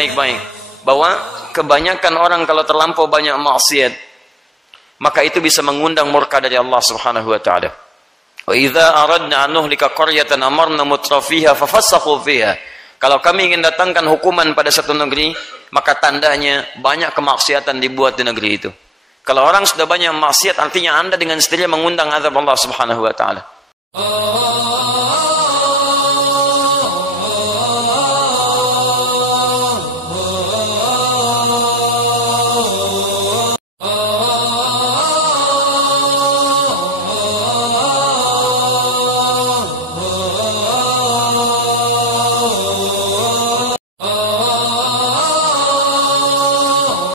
baik-baik bahwa kebanyakan orang kalau terlampau banyak maksiat, maka itu bisa mengundang murka dari Allah Subhanahu wa taala. Wa idza aradna an nuhlika qaryatan amarna mutrafiha fafassaqu fiha. Kalau kami ingin datangkan hukuman pada satu negeri, maka tandanya banyak kemaksiatan dibuat di negeri itu. Kalau orang sudah banyak maksiat, artinya Anda dengan sendirinya mengundang azab Allah Subhanahu wa taala.